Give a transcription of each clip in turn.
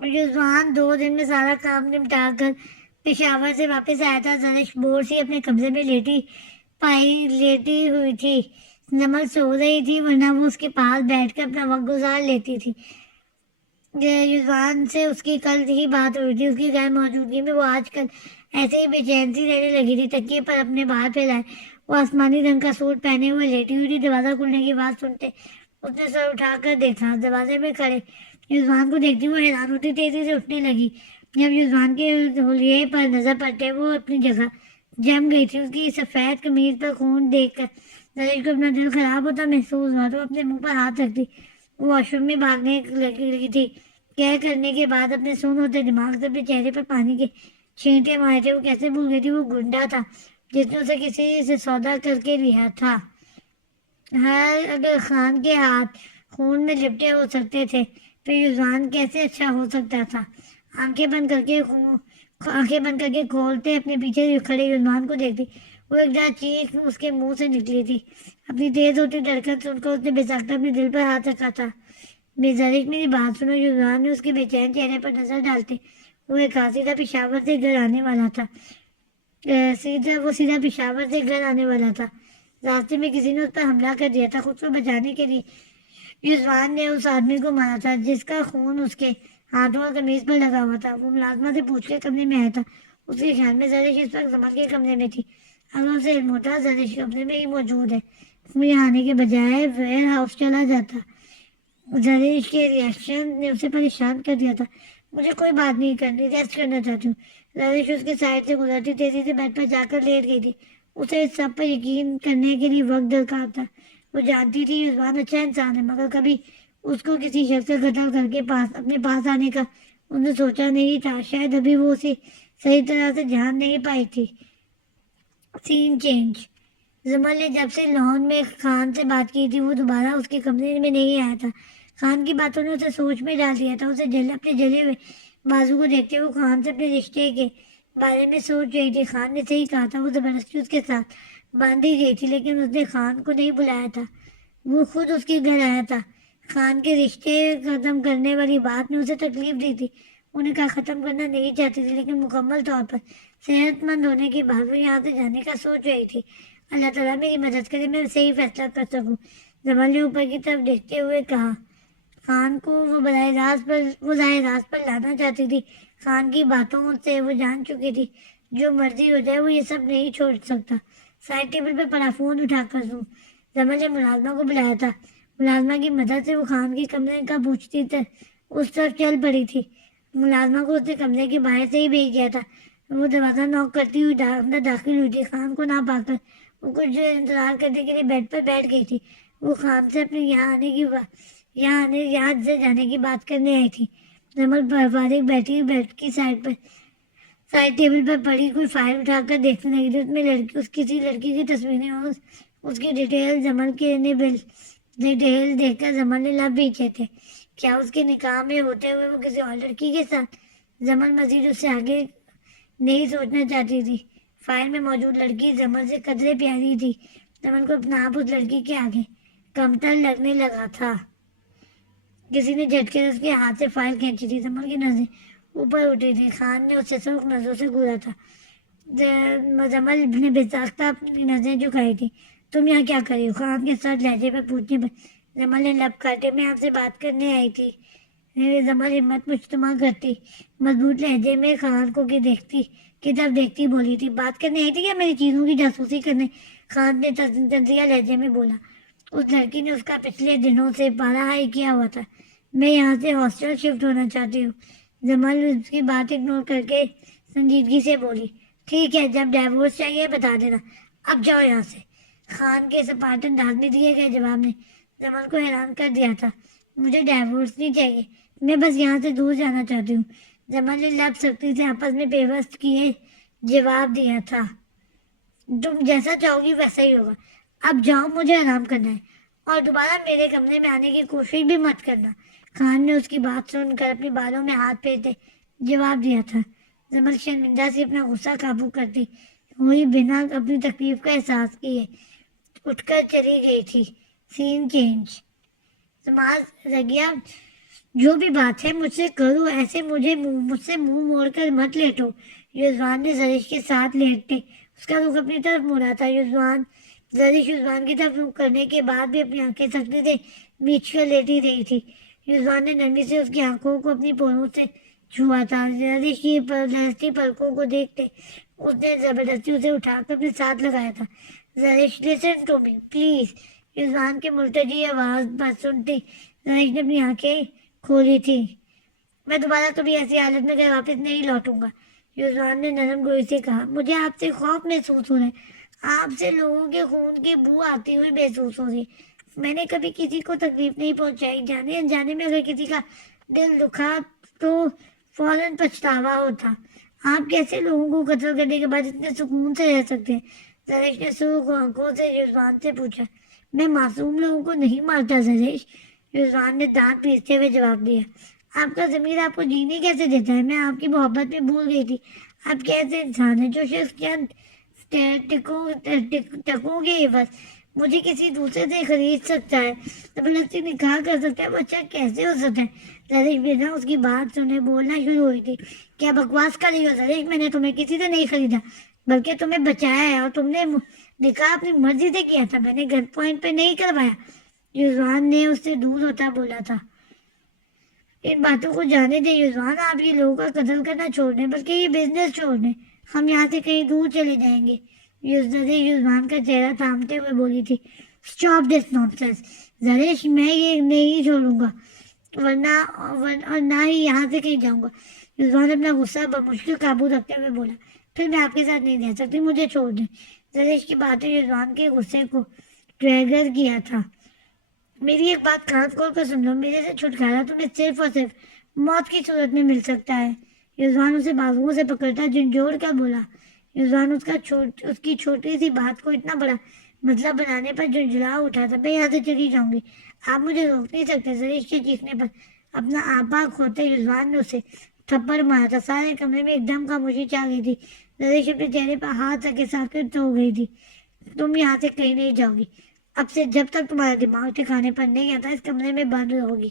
رضوان 2 دن میں سارا کام نمٹا کر پشاور سے واپس آیا تھا۔ زرش بور سی اپنے کمرے میں لیٹی ہوئی تھی۔ نمل سو رہی تھی، ورنہ وہ اس کے پاس بیٹھ کر اپنا وقت گزار لیتی تھی۔ رضوان سے اس کی کل ہی بات ہوئی تھی۔ اس کی غیر موجودگی میں وہ آج کل ایسے ہی بے چین سی رہنے لگی تھی۔ تکیے پر اپنے بال پھیلائے وہ آسمانی رنگ کا سوٹ پہنے ہوئے لیٹی ہوئی تھی۔ دروازہ کھلنے کی بات سنتے اس نے سر اٹھا کر دیکھا۔ دروازے میں کھڑے رضوان کو دیکھتی وہ حیران ہوتی تیزی سے اٹھنے لگی۔ جب رضوان کے حلیے پر نظر پڑتے وہ اپنی جگہ جم گئی تھی۔ اس کی سفید قمیض پر خون دیکھ کر زرش کو اپنا دل خراب ہوتا محسوس ہوا تو اپنے منہ پر ہاتھ رکھتی وہ واش روم میں بھاگنے لگی تھی۔ کہہ کرنے کے بعد اپنے سون ہوتے دماغ سے اپنے چہرے پر پانی کے چھینٹے مارے تھے۔ وہ کیسے بھول گئی تھی وہ گنڈا تھا جس نے اسے کسی سے سودا کر کے لیا تھا۔ اگر خان کے ہاتھ خون میں لپٹے ہو سکتے تھے پھر رضوان کیسے اچھا ہو سکتا تھا۔ آنکھیں بند کر کے کھولتے اپنے پیچھے کھڑے رضوان کو دیکھتی وہ ایک ڈر چیخ اس کے منہ سے نکلی تھی۔ اپنی تیز ہوتی دھڑکن سن کر اس نے بے ساختہ اپنے دل پر ہاتھ رکھا تھا۔ زرش میری بات سنو۔ رضوان نے اس کے بے چین چہرے پر نظر ڈالتے ہوئے کہا۔ سیدھا پشاور سے گھر آنے والا تھا۔ راستے میں کسی نے اس پر حملہ کر دیا تھا۔ خود کو بچانے کے لیے رضوان نے اس آدمی کو مارا تھا جس کا خون اس کے ہاتھوں اور قمیض پر لگا ہوا تھا۔ وہ ملازمہ سے پوچھ کر کمرے میں آیا تھا۔ اس کے خیال میں زرش اس وقت زمل کے کمرے میں تھی۔ اگر اسے علم ہوتا زرش کمرے میں ہی موجود ہے وہ یہاں آنے کے بجائے ویئر ہاؤس چلا جاتا۔ زرش کے ریئیکشن نے اسے پریشان کر دیا تھا۔ مجھے کوئی بات نہیں کرنی، ریسٹ کرنا چاہتی ہوں۔ زرش اس کے سائڈ سے گزرتی تیزی سے بیڈ پر جا کر لیٹ گئی تھی۔ اسے اس سب پر یقین کرنے کے لیے وقت درکار تھا۔ وہ جانتی تھی رضوان اچھا انسان ہے مگر کبھی اس کو کسی شخص کا قتل کر کے اپنے پاس آنے کا انہوں نے سوچا نہیں تھا۔ شاید ابھی وہ اسے صحیح طرح سے جان نہیں پائی تھی۔ سین چینج۔ زمل نے جب سے لان میں خان سے بات کی تھی وہ دوبارہ اس کے کمرے میں نہیں آیا تھا۔ خان کی باتوں نے اسے سوچ میں ڈال دیا تھا۔ اسے اپنے جلے ہوئے بازو کو دیکھتے ہوئے خان سے اپنے رشتے کے بارے میں سوچ رہی تھی۔ خان نے صحیح کہا تھا، وہ زبردستی اس کے ساتھ باندھی گئی تھی لیکن اس نے خان کو نہیں بلایا تھا، وہ خود اس کے گھر آیا تھا۔ خان کے رشتے ختم کرنے والی بات نے اسے تکلیف دی تھی۔ انہیں کہا ختم کرنا نہیں چاہتی تھی لیکن مکمل طور پر صحت مند ہونے کے بعد وہ یہاں سے جانے کا سوچ رہی تھی۔ اللہ تعالیٰ میری مدد کرے میں صحیح فیصلہ کر سکوں۔ زمل نے اوپر کی طرف دیکھتے ہوئے کہا۔ خان کو وہ براہ راست پر لانا چاہتی تھی۔ خان کی باتوں سے وہ جان چکی تھی جو مرضی ہو جائے وہ یہ سب نہیں چھوڑ سکتا۔ سائڈ ٹیبل پہ پڑا فون اٹھا کر زمل نے ملازمہ کو بلایا تھا۔ ملازمہ کی مدد سے وہ خان کے کمرے کا پوچھتی اس طرف چل پڑی تھی۔ ملازمہ کو اس نے کمرے کے باہر سے ہی بھیج دیا تھا۔ وہ دروازہ نوک کرتی ہوئی اندر داخل ہوئی تھی۔ خان کو نہ پا کر وہ کچھ انتظار کرنے کے لیے بیڈ پر بیٹھ گئی تھی۔ وہ خان سے اپنے یہاں سے جانے کی بات کرنے آئی تھی۔ زمل فارغ بیٹھی بیڈ کی سائڈ ٹیبل پر پڑی کوئی فائل اٹھا کر دیکھنے لگی تھی۔ اس میں کسی لڑکی کی تصویریں اور اس کی ڈیٹیل دیکھ کر زمل نے لب بھینچے تھے۔ کیا اس کے نکاح میں ہوتے ہوئے وہ کسی اور لڑکی کے ساتھ؟ زمل مزید اس سے آگے نہیں سوچنا چاہتی تھی۔ فائل میں موجود لڑکی زمل سے قدرے پیاری تھی۔ زمل کو اپنا آپ اس لڑکی کے آگے کمتر لگنے لگا تھا۔ کسی نے جھٹکے اس کے ہاتھ سے فائل کھینچی تھی۔ زمل کی نظریں اوپر اٹھی تھی۔ خان نے اسے سرخ نظروں سے گھورا تھا۔ زمل نے بے ساختہ اپنی نظریں جھکائی تھی۔ تم یہاں کیا کر رہی ہو؟ خان کے ساتھ لہجے پر پوچھنے پر زمل نے لب کاٹے۔ میں آپ سے بات کرنے آئی تھی۔ زمل ہمت مجتمع کرتی مضبوط لہجے میں خان کو کی طرف دیکھتی بولی تھی۔ بات کرنے آئی تھی یا میری چیزوں کی جاسوسی کرنے؟ خان نے تنزیہ لہجے میں بولا۔ اس لڑکی نے اس کا پچھلے دنوں سے پارا ہائی کیا ہوا تھا۔ میں یہاں سے ہاسٹل شفٹ ہونا چاہتی ہوں۔ زمل اس کی بات اگنور کر کے سنجیدگی سے بولی۔ ٹھیک ہے، جب ڈیورس چاہیے بتا دینا، اب جاؤ یہاں سے۔ خان کے سپاٹ انداز میں دیے گئے جواب نے زمل کو حیران کر دیا تھا۔ مجھے ڈیورس نہیں چاہیے، میں بس یہاں سے دور جانا چاہتی ہوں۔ زمل نے لب سختی سے آپس میں پیوست کیے جواب دیا تھا۔ تم جیسا چاہو گی ویسا ہی ہوگا، اب جاؤ، مجھے آرام کرنا ہے اور دوبارہ میرے کمرے میں آنے کی کوشش بھی مت کرنا۔ خان نے اس کی بات سن کر اپنے بالوں میں ہاتھ پھیرتے جواب دیا تھا۔ زمل شرمندہ سے اپنا غصہ قابو کرتی ہوئی بنا اپنی تکلیف کا احساس کیے اٹھ کر چلی گئی تھی۔ سین چینج۔ سماج رگیا جو بھی بات ہے مجھ سے کرو، ایسے مجھ سے منہ موڑ کر مت لیٹو۔ یزوان نے زرش کے ساتھ لیٹتے اس کا رخ اپنی طرف موڑا تھا۔ زرش یزوان کی طرف رخ کرنے کے بعد بھی اپنی آنکھیں سکتے سے بیچ کر لیٹی رہی تھی۔ یزوان نے نرمی سے اس کی آنکھوں کو اپنی پوروں سے چھوا تھا۔ زرش کی لہستی پلکوں کو دیکھتے اس نے زبردستی اسے اٹھا کر اپنے ساتھ لگایا تھا۔ زرش لسن ٹو می پلیز، یزوان کی ملتجی آواز بس سنتے زرش نے اپنی آنکھیں کھولی تھی۔ میں دوبارہ کبھی ایسی حالت میں گھر واپس نہیں لوٹوں گا، یزوان نے نرم گوئی سے کہا۔ مجھے آپ سے خوف محسوس ہو رہا ہے، آپ سے لوگوں کے خون کی بو آتی ہوئی محسوس ہو رہی ہے۔ میں نے کبھی کسی کو تکلیف نہیں پہنچائی، جانے انجانے میں اگر کسی کا دل دکھا تو فوراً پچھتاوا ہوتا۔ آپ کیسے لوگوں کو قتل کرنے کے بعد اتنے سکون سے رہ سکتے ہیں؟ زرش نے سرخ آنکھوں سے یزوان سے پوچھا۔ میں معصوم لوگوں کو نہیں مارتا زرش، یزوان نے دانت پیستے ہوئے جواب دیا۔ آپ کا ضمیر آپ کو جینے کیسے دیتا ہے؟ میں آپ کی محبت میں بھول گئی تھی۔ آپ کیسے انسان ہیں جو شخص کے ٹکوں کے عوض مجھے کسی دوسرے سے خرید سکتا ہے، زبردستی نکاح کر سکتا ہے؟ وہ اچھا کیسے ہو سکتا ہے؟ زرش بنا اس کی بات سنے بولنا شروع ہوئی تھی۔ کیا بکواس کر رہی ہو زرش؟ میں نے تمہیں کسی سے نہیں خریدا بلکہ تمہیں بچایا ہے، اور تم نے نکاح اپنی مرضی سے کیا تھا، میں نے گن پوائنٹ پہ نہیں کروایا، یزوان نے اس سے دور ہوتا بولا تھا۔ ان باتوں کو جانے دیں یزوان، آپ یہ لوگوں کا قتل کرنا چھوڑ دیں، بلکہ یہ بزنس چھوڑ دیں، ہم یہاں سے کہیں دور چلے جائیں گے۔ یزوان کا چہرہ تھامتے ہوئے بولی تھی۔ اسٹاپ دس نانسنس زرش، میں یہ نہیں چھوڑوں گا اور نہ ہی یہاں سے کہیں جاؤں گا۔ یزوان اپنا غصہ بمشکل قابو رکھتے ہوئے بولا۔ پھر میں آپ کے ساتھ نہیں رہ سکتی، مجھے چھوڑ دیں۔ زرش کی باتیں یزوان کے غصے کو ٹریگر کیا تھا۔ میری ایک بات کان کھول کر سن لو، میرے سے چھٹکارا تمہیں صرف اور صرف موت کی صورت میں مل سکتا ہے۔ یزوان اسے بازوؤں سے پکڑتا جھنجھوڑ کر بولا۔ یزوان اس کی چھوٹی سی بات کو اتنا بڑا مطلب بنانے پر جھنجھلا اٹھا تھا۔ میں یہاں سے چلی جاؤں گی، آپ مجھے روک نہیں سکتے۔ زرش کے چیخنے پر اپنا آپا کھوتے یزوان نے اسے تھپڑ مارا تھا۔ سارے کمرے میں ایک دم خاموشی چھا گئی تھی۔ زرش اپنے چہرے پر ہاتھ رکھے ساکت ہو گئی تھی۔ تم یہاں سے کہیں نہیں جاؤ گی، اب سے جب تک تمہارا دماغ ٹھکانے پر نہیں آتا اس کمرے میں بند رہو گی۔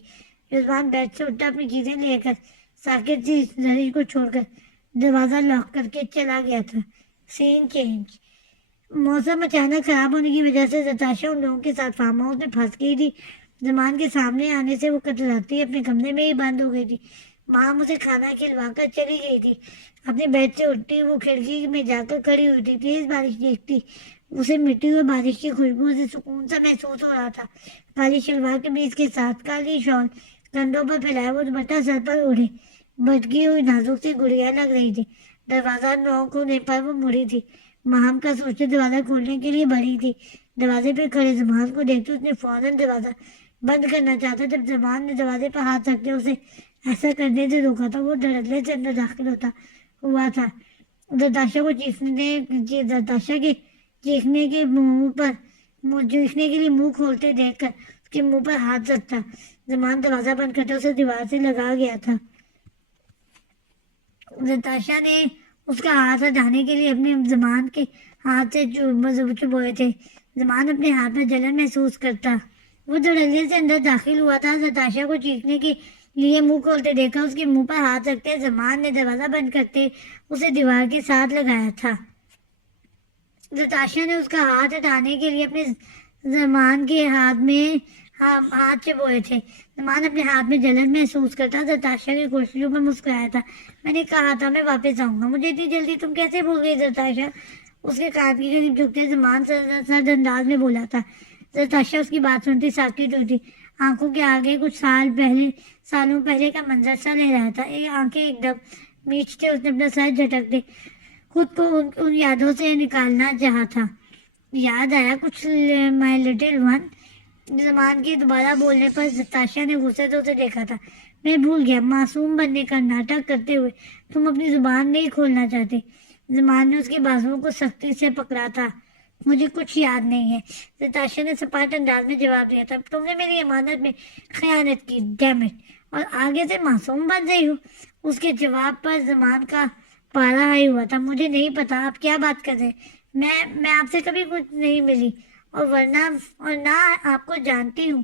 یزوان بیڈ سے اٹھا اپنی چیزیں لے کر ساکت سی زرش کو چھوڑ کر دروازہ لاک کر کے چلا گیا تھا۔ سین چینج۔ موسم اچانک خراب ہونے کی وجہ سے نتاشا ان لوگوں کے ساتھ فارم ہاؤس میں پھنس گئی تھی۔ زمان کے سامنے آنے سے وہ کتراتی اپنے کمرے میں ہی بند ہو گئی تھی۔ ماں اسے کھانا کھلوا کر چلی گئی تھی۔ اپنے بیڈ سے اٹھتی وہ کھڑکی میں جا کر کھڑی ہوئی تھی۔ تیز بارش دیکھتی اسے مٹی اور بارش کی خوشبو سے سکون سا محسوس ہو رہا تھا۔ کالی شلوار قمیض کے ساتھ کالی شال کندھوں پر پھیلایا وہ دوپٹہ سر پر اڑے بھٹکی ہوئی نازک سی گڑیا لگ رہی تھی۔ دروازہ نوک ہونے پر وہ مڑی تھی۔ ماہم کا سوچتے دروازہ کھولنے کے لیے بڑھی تھی۔ دروازے پہ کھڑے زمان کو دیکھتے اس نے فوراً دروازہ بند کرنا چاہتا جب زمان نے دروازے پر ہاتھ رکھتے اسے ایسا کرنے سے روکا تھا۔ وہ دھڑلے سے اندر داخل ہوتا ہوا تھا۔ نتاشا کے چیخنے کے لیے منہ کھولتے دیکھ کر اس کے منہ پر ہاتھ رکھتا زمان دروازہ بند کرتے اسے دیوار سے لگا گیا تھا۔ نتاشا نے اس کا ہاتھ ہٹانے کے لیے اپنے زمان کے ہاتھ سے چبوئے تھے۔ زمان اپنے ہاتھ میں جلن محسوس کرتا وہ دھڑلے سے اندر داخل ہوا تھا۔ نتاشا کو چیخنے کے لیے منہ کھولتے دیکھا اس کے منہ پر ہاتھ رکھتے زمان نے دروازہ بند کرتے اسے دیوار کے ساتھ لگایا تھا۔ نتاشا نے اس کا ہاتھ ہٹانے کے لیے اپنے زمان کے ہاتھ چبوئے تھے۔ زمان اپنے ہاتھ میں جلن محسوس کرتا نتاشا کی کوششوں پر مسکرایا تھا۔ میں نے کہا تھا میں واپس آؤں گا، مجھے اتنی جلدی تم کیسے بھول گئی نتاشا؟ اس کے کان کے قریب جھکتے زمان سرد انداز میں بولا تھا۔ نتاشا اس کی بات سنتی ساکت ہوتی، آنکھوں کے آگے کچھ سالوں پہلے کا منظر سا لے رہا تھا۔ آنکھیں ایک دم میچتے اس نے اپنا سر جھٹکتے خود کو ان یادوں سے نکالنا چاہا تھا۔ یاد آیا کچھ مائی لٹل ون؟ زمان کے دوبارہ بولنے پر نتاشا نے غصے سے اسے دیکھا تھا۔ میں بھول گیا، معصوم بننے کا ناٹک کرتے ہوئے تم اپنی زبان نہیں کھولنا چاہتے۔ زمان نے اس کے بازوؤں کو سختی سے پکڑا تھا۔ مجھے کچھ یاد نہیں ہے، نتاشا نے سپاٹ انداز میں جواب دیا تھا۔ تم نے میری امانت میں خیانت کی، ڈیم اٹ، اور آگے سے معصوم بن رہی ہو۔ اس کے جواب پر زمان کا پارا ہائی ہوا تھا۔ مجھے نہیں پتا آپ کیا بات کر رہے ہیں، میں آپ سے کبھی کچھ نہیں ملی اور نہ آپ کو جانتی ہوں۔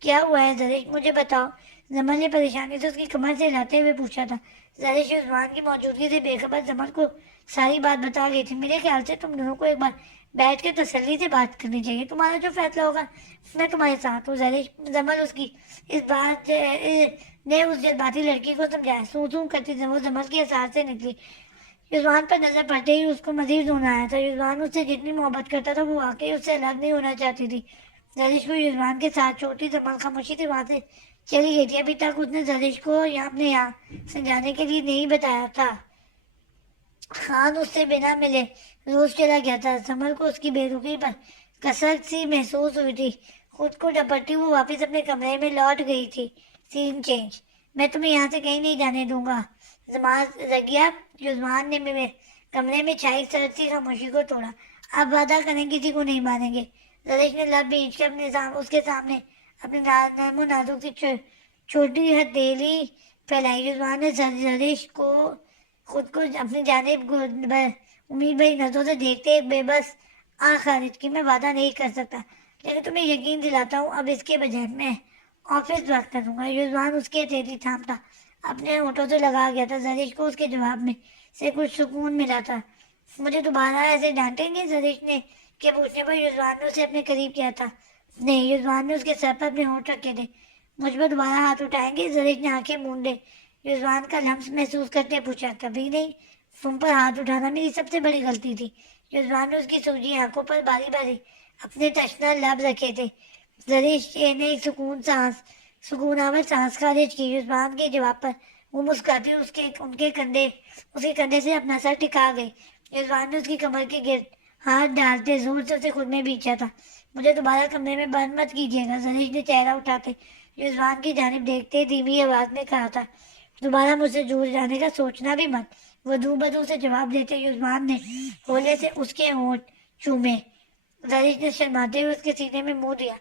کیا ہوا ہے زرش؟ مجھے بتاؤ۔ زمل نے پریشانی سے اس کی کمر سے ہلاتے ہوئے پوچھا تھا۔ زرش عثمان کی موجودگی سے بے خبر زمل کو ساری بات بتا گئی تھی۔ میرے خیال سے تم دونوں کو ایک بار بیٹھ کے تسلی سے بات کرنی چاہیے، تمہارا جو فیصلہ ہوگا میں تمہارے ساتھ ہوں۔ زمل اس کی اس بات نے اس جذباتی لڑکی کو سمجھایا۔ سوں سوں کرتی وہ زمل کے اثار سے نکلی۔ رضوان پر نظر پڑتے ہی اس کو مزید رونا آیا تھا۔ رضوان اس سے جتنی محبت کرتا تھا وہ واقعی اس سے الگ نہیں ہونا چاہتی تھی۔ زرش کو رضوان کے ساتھ چھوٹی زمل خاموشی سے وہاں سے چلی گئی تھی۔ ابھی تک اس نے زرش کو اپنے یہاں سمجھانے کے لیے نہیں بتایا تھا۔ خان اس سے بنا ملے روز چلا گیا تھا۔ زمل کو اس کی بے رخی پر کسرت سی محسوس ہوئی تھی۔ خود کو ڈپٹتی وہ واپس اپنے کمرے میں لوٹ گئی تھی۔ سین چینج۔ میں تمہیں یہاں سے کہیں نہیں جانے دوں گا رگیا۔ رضوان نے میرے کمرے میں چھائی سرد سی خاموشی کو توڑا۔ آپ وعدہ کریں کسی کو نہیں مانیں گے؟ زرش نے لب بھیج کے اس کے سامنے اپنی نرم و نازک سی چھوٹی ہتھیلی پھیلائی۔ رضوان نے زرش کو خود کو اپنی جانب امید بھری نظروں سے دیکھتے ایک بے بس خارج کی۔ میں وعدہ نہیں کر سکتا، لیکن تمہیں یقین دلاتا ہوں اب اس کے بجائے میں آفس وقت کروں گا۔ رضوان اس کے ہتھیلی تھامتا اپنے ہونٹوں سے لگا گیا تھا۔ زرش کو اس کے جواب میں سے کچھ سکون ملا تھا۔ مجھے دوبارہ ایسے ڈانٹیں گے؟ زرش نے کے پوچھنے پر رضوان نے اسے اپنے قریب کیا تھا۔ نہیں۔ رضوان نے اس کے سر پر اپنے ہونٹ رکھے تھے۔ مجھ پر دوبارہ ہاتھ اٹھائیں گے؟ زرش نے آنکھیں مونڈے رضوان کا لمس محسوس کرتے پوچھا۔ کبھی نہیں، تم پر ہاتھ اٹھانا میری سب سے بڑی غلطی تھی۔ رضوان نے اس کی سوجی آنکھوں پر باری باری اپنے تشنہ لب رکھے تھے۔ زرش نے ایک سکون آور سانس خارج کی۔ رضوان کے جواب پر وہ مسکراتی اس کے کندھے سے اپنا سر ٹکا گئی۔ رضوان نے اس کی کمر کے گرد ہاتھ ڈالتے زور سے اسے خود میں بیچا تھا۔ مجھے دوبارہ کمرے میں بند مت کیجیے گا، زرش نے چہرہ اٹھاتے رضوان کی جانب دیکھتے دھیمی آواز میں کہا تھا۔ دوبارہ مجھ سے دور جانے کا سوچنا بھی مت، ودو بدو سے جواب دیتے رضوان نے ہولے سے اس کے ہونٹ چومے۔ زرش نے شرماتے ہوئے اس کے سینے میں منہ دیا۔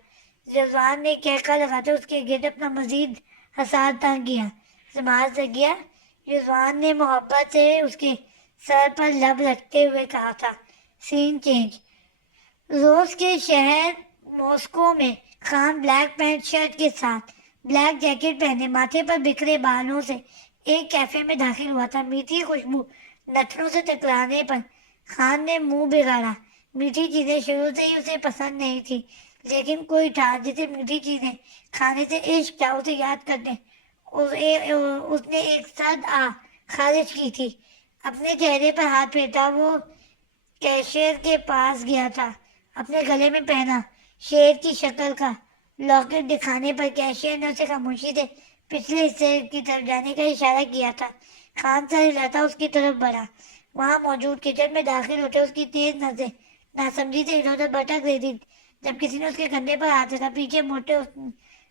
رضوان نے کہکا لگاتے اس کے گرد اپنا مزید حساس تنگ کیا۔ سماج گیا، رضوان نے محبت سے اس کے سر پر لب رکھتے ہوئے کہا تھا۔ سین چینج۔ روس کے شہر ماسکو میں خان بلیک پینٹ شرٹ کے ساتھ بلیک جیکٹ پہنے ماتھے پر بکھرے بالوں سے ایک کیفے میں داخل ہوا تھا۔ میٹھی خوشبو نتنوں سے ٹکرانے پر خان نے منہ بگاڑا۔ میٹھی چیزیں شروع سے ہی اسے پسند نہیں تھی، لیکن کوئی تھا جسے میٹھی چیزیں کھانے سے عشق تھا۔ اسے یاد کرنے اس نے ایک سرد خارج کی تھی۔ اپنے چہرے پر ہاتھ پھیرتا وہ کیشیر کے پاس گیا تھا۔ اپنے گلے میں پہنا شیر کی شکل کا لاکٹ دکھانے پر کیشیر نے اسے خاموشی سے پچھلے حصے کی طرف جانے کا اشارہ کیا تھا۔ خان سر ہلاتا اس کی طرف بڑھا۔ وہاں موجود کچن میں داخل ہوتے اس کی تیز نظریں ناسمجھی سے ادھر ادھر بھٹک رہی تھی جب کسی نے اس کے کندھے پر ہاتھ رکھا۔ پیچھے موڑتے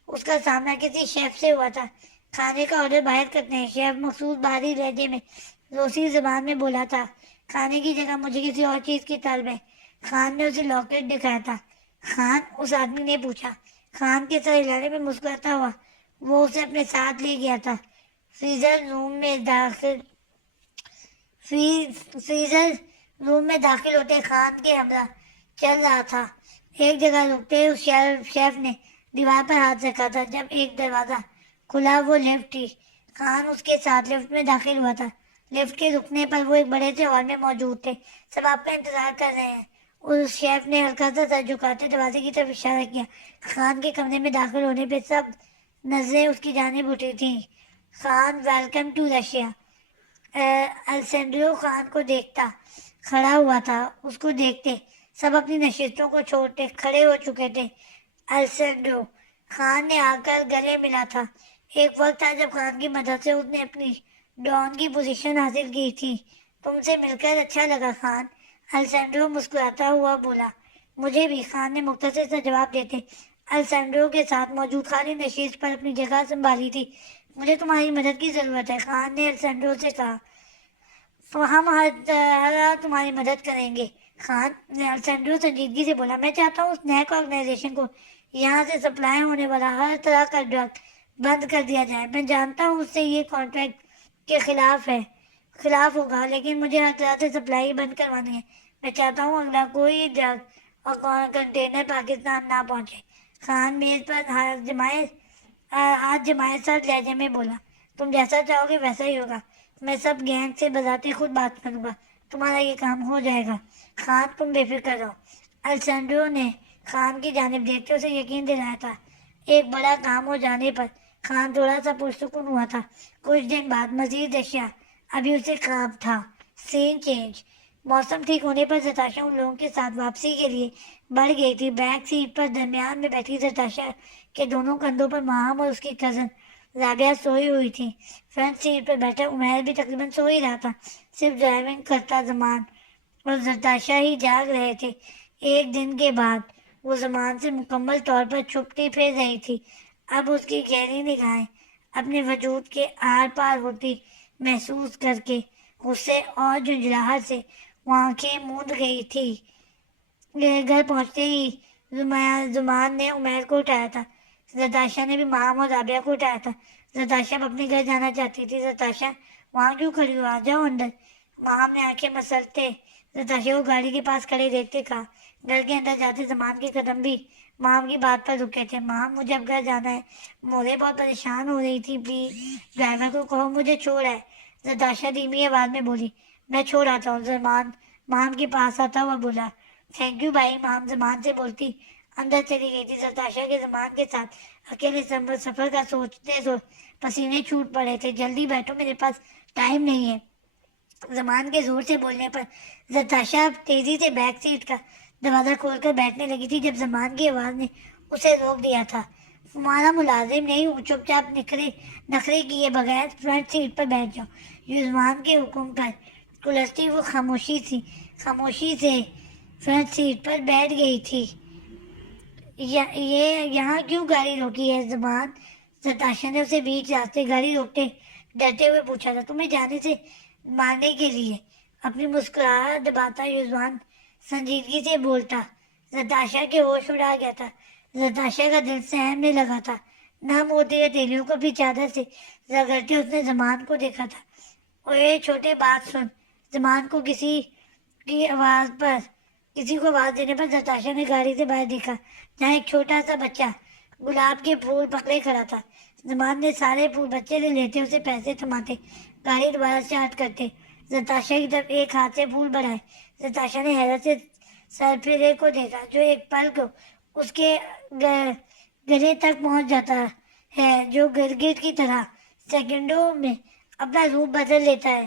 اس کا سامنا کسی شیف سے ہوا تھا۔ کھانے کا آرڈر باہر کرتے ہیں۔ شیف مخصوص بھاری لہجے میں روسی زبان میں بولا تھا۔ کھانے کی جگہ مجھے کسی اور چیز کی طلب ہے۔ خان نے اسے لاکٹ دکھایا تھا۔ خان؟ اس آدمی نے پوچھا۔ خان کے سر ہلانے میں مسکراتا ہوا وہ اسے اپنے ساتھ لے گیا تھا۔ فریزر روم میں داخل ہوتے خان کے ہمراہ چل رہا تھا۔ ایک جگہ رکتے اس شیف نے دیوار پر ہاتھ رکھا تھا۔ جب ایک دروازہ کھلا وہ لفٹ تھی۔ خان اس کے ساتھ لفٹ میں داخل ہوا تھا۔ لفٹ کے رکنے پر وہ ایک بڑے سے ہال میں موجود تھے۔ سب آپ کا انتظار کر رہے ہیں۔ اس شیف نے ہلکا سا سر جھکاتے دروازے کی طرف اشارہ کیا۔ خان کے کمرے میں داخل ہونے پہ سب نظریں اس کی جانب اٹھی تھیں۔ Khan, welcome to Russia. Alessandro Khan کو دیکھتا کھڑا ہوا تھا۔ اس کو دیکھتے سب اپنی نشستوں کو چھوڑتے کھڑے ہو چکے تھے۔ السینڈرو خان نے آ کر گلے ملا تھا۔ ایک وقت تھا جب خان کی مدد سے اس نے اپنی ڈان کی پوزیشن حاصل کی تھی۔ تم سے مل کر اچھا لگا خان، السینڈرو مسکراتا ہوا بولا۔ مجھے بھی، خان نے مختصر سا جواب دیتے السینڈرو کے ساتھ موجود خالی نشست پر اپنی جگہ سنبھالی تھی۔ مجھے تمہاری مدد کی ضرورت ہے، خان نے السینڈرو سے کہا۔ ہم ہر طرح تمہاری مدد کریں گے، خان نے السینڈرو سنجیدگی سے بولا۔ میں چاہتا ہوں اس نیک آرگنائزیشن کو یہاں سے سپلائی ہونے والا ہر طرح کا ڈرگ بند کر دیا جائے۔ میں جانتا ہوں اس سے یہ کانٹریکٹ کے خلاف ہوگا، لیکن مجھے ہر طرح سے سپلائی بند کوانی ہے۔ میں چاہتا ہوں اگلا کوئی ڈرگ اور کنٹینر پاکستان نہ پہنچے۔ خان میز پر ہاتھ جمائے سر لہجے میں بولا، تم جیسا چاہو گے ویسا ہی ہوگا، میں سب گینگ سے بذات خود بات کروں گا، تمہارا یہ کام ہو جائے گا۔ خان تم بے فکر رہو، السینڈرو نے خان کی جانب دیکھتے اسے یقین دلایا تھا۔ ایک بڑا کام ہو جانے پر خان تھوڑا سا پرسکون ہوا تھا۔ کچھ دن بعد مزید اشیاء ابھی اسے خواب تھا۔ سین چینج۔ موسم ٹھیک ہونے پر نتاشا ان لوگوں کے ساتھ واپسی کے لیے بڑھ گئی تھی۔ بیک سیٹ پر درمیان میں بیٹھی نتاشا کے دونوں کندھوں پر ماہم اور اس کی کزن رابعہ سوئی ہوئی تھی۔ فرنٹ سیٹ پر بیٹھا عمیر بھی تقریباً سو ہی رہا تھا، صرف ڈرائیونگ کرتا زمان اور نتاشا ہی جاگ رہے تھے۔ ایک دن کے بعد وہ زمان سے مکمل طور پر چھپتی پھر رہی تھی۔ اب اس کی گہری نگاہیں اپنے وجود کے آر پار ہوتی محسوس کر کے غصے اور جھنجھلاہٹ سے وہ آنکھیں موند گئی تھی۔ گھر پہنچتے ہی زمان نے عمیر کو اٹھایا تھا۔ نتاشا نے بھی ماہم اور رابعہ کو اٹھایا تھا۔ نتاشا اب اپنے گھر جانا چاہتی تھی۔ نتاشا وہاں کیوں کھڑی ہو، آ جاؤ اندر۔ ماہم نے آنکھیں مسلتے نتاشا کو گاڑی کے پاس کھڑے دیکھتے کہا۔ گھر کے اندر جاتے زمان کے قدم بھی ماہم کی بات پر رکے تھے۔ ماہم مجھے اب گھر جانا ہے، مورے بہت پریشان ہو رہی تھی، پلیز ڈرائیور کو کہو مجھے چھوڑ ہے۔ نتاشا دھیمی آواز میں بولی، میں چھوڑ آتا ہوں۔ زمان ماہم کے پاس آتا ہوا بولا، تھینک یو بھائی۔ ماہم زمان سے بولتی اندر چلی گئی تھی۔ نتاشا کے زمان کے ساتھ اکیلے سفر کا سوچتے پسینے چھوٹ پڑے تھے۔ جلدی بیٹھو، میرے پاس ٹائم نہیں ہے۔ زمان کے زور سے بولنے پر نتاشا تیزی سے بیک سیٹ کا دروازہ کھول کر بیٹھنے لگی تھی جب زمان کی آواز نے اسے روک دیا تھا۔ تمہارا ملازم نہیں ہوں، چپ چاپ نخرے کیے بغیر فرنٹ سیٹ پر بیٹھ جاؤ۔ زمان کے حکم پر کلستی وہ خاموشی سے فرنٹ سیٹ پر بیٹھ گئی تھی۔ یہ یہاں کیوں گاڑی روکی ہے زمان؟ نتاشا نے اسے بیچ راستے گاڑی روکتے ڈرتے ہوئے پوچھا تھا۔ تمہیں جانے سے ماننے کے لیے۔ اپنی مسکراہٹ دباتا یوزوان سنجیدگی سے بولتا۔ نتاشا کے ہوش اڑا گیا تھا۔ نتاشا کا دل سہمنے لگا تھا۔ نم ہوتی ہتھیلیوں کو بھی چادر سے رگڑتے اس نے زمان کو دیکھا تھا۔ اور یہ چھوٹے بات سن، زمان کو کسی کو آواز دینے پر نتاشا نے گاڑی سے باہر دیکھا جہاں ایک چھوٹا سا بچہ گلاب کے پھول پکڑے کھڑا تھا۔ زمان نے سارے پھول بچے نے لیتے اسے پیسے تھماتے گاڑی دوبارہ اسٹارٹ کرتے نتاشا کی طرف ایک ہاتھ سے پھول بڑھائے۔ نتاشا نے حیرت سے سرپھیرے کو دیکھا جو ایک پل کو اس کے گلے تک پہنچ جاتا ہے، جو گرگٹ کی طرح سیکنڈوں میں اپنا روپ بدل لیتا ہے۔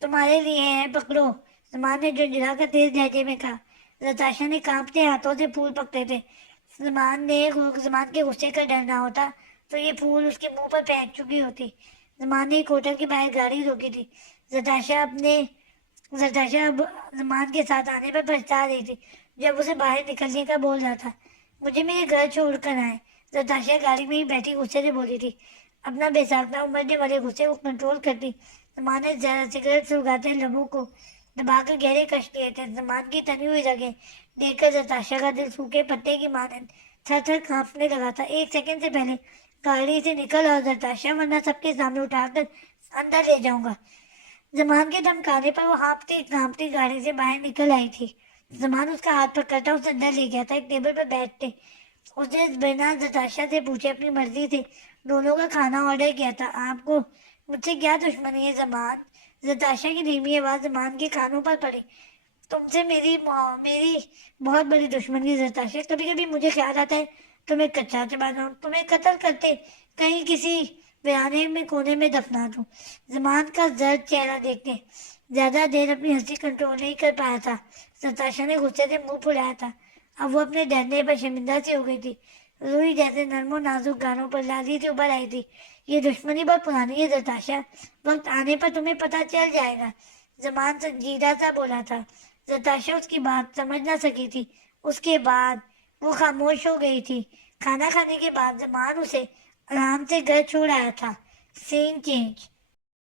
تمہارے لیے ہے، پکڑو، زمان نے جھنجھلا کر تیز لہجے میں کہا۔ نتاشا نے کانپتے ہاتھوں سے پھول پکڑے تھے۔ زمان کے غصے کا ڈر نہ ہوتا تو یہ پھول اس کے منہ پر پھینک چکی ہوتی۔ زمان نے ایک ہوٹل کے باہر گاڑی روکی تھی۔ نتاشا اب زمان کے ساتھ آنے پر پچھتا رہی تھی جب اسے باہر نکلنے کا بول رہا تھا۔ مجھے میرے گھر چھوڑ کر آئے، نتاشا گاڑی میں ہی بیٹھی غصے سے بولی تھی۔ اپنا بے ساختہ امڑنے والے غصے کو کنٹرول کرتی زمان نے سگریٹ سلگاتے لبوں کو دبا کر گہرے کش لیے تھے۔ زمان کی تنی ہوئی رگیں دیکھ کر نتاشا کا دل سوکھے پتے کی مانند تھر تھر کانپنے لگا تھا۔ ایک سیکنڈ سے پہلے گاڑی سے نکل اور نتاشا، ورنہ سب کے سامنے اٹھا کر اندر لے جاؤں گا۔ زمان کے دھمکانے پر وہ ہانپتی کانپتی گاڑی سے باہر نکل آئی تھی۔ زمان اس کا ہاتھ پکڑتا اسے اندر لے گیا تھا۔ ایک ٹیبل پر بیٹھتے اس نے بنا نتاشا سے پوچھے اپنی مرضی سے دونوں کا کھانا آرڈر کیا تھا۔ آپ کو مجھ سے کیا دشمنی ہے زمان؟ نتاشا کی دھیمی آواز زمان کے کانوں پر پڑی۔ تم سے میری بہت بڑی دشمنی ہے نتاشا۔ کبھی کبھی مجھے خیال آتا ہے تمہیں کچا چبا دوں، تمہیں قتل کرتے کہیں کسی ویرانے میں کونے میں دفنا دوں۔ زمان کا زرد چہرہ دیکھتے زیادہ دیر اپنی ہنسی کنٹرول نہیں کر پایا تھا۔ نتاشا نے غصے سے منہ پھلایا تھا۔ اب وہ اپنے ڈرنے پر شرمندہ سی ہو گئی تھی۔ روئی جیسے نرم و نازک گانوں پر لازی سے ابھر آئی تھی۔ یہ دشمنی بہت پرانی ہے نتاشا، وقت آنے پر تمہیں پتہ چل جائے گا۔ زمان سنجیدہ سا بولا تھا۔ نتاشا اس کی بات سمجھ نہ سکی تھی۔ اس کے بعد وہ خاموش ہو گئی تھی۔ کھانا کھانے کے بعد زمان اسے آرام سے گھر چھوڑ آیا تھا۔ سین چینج۔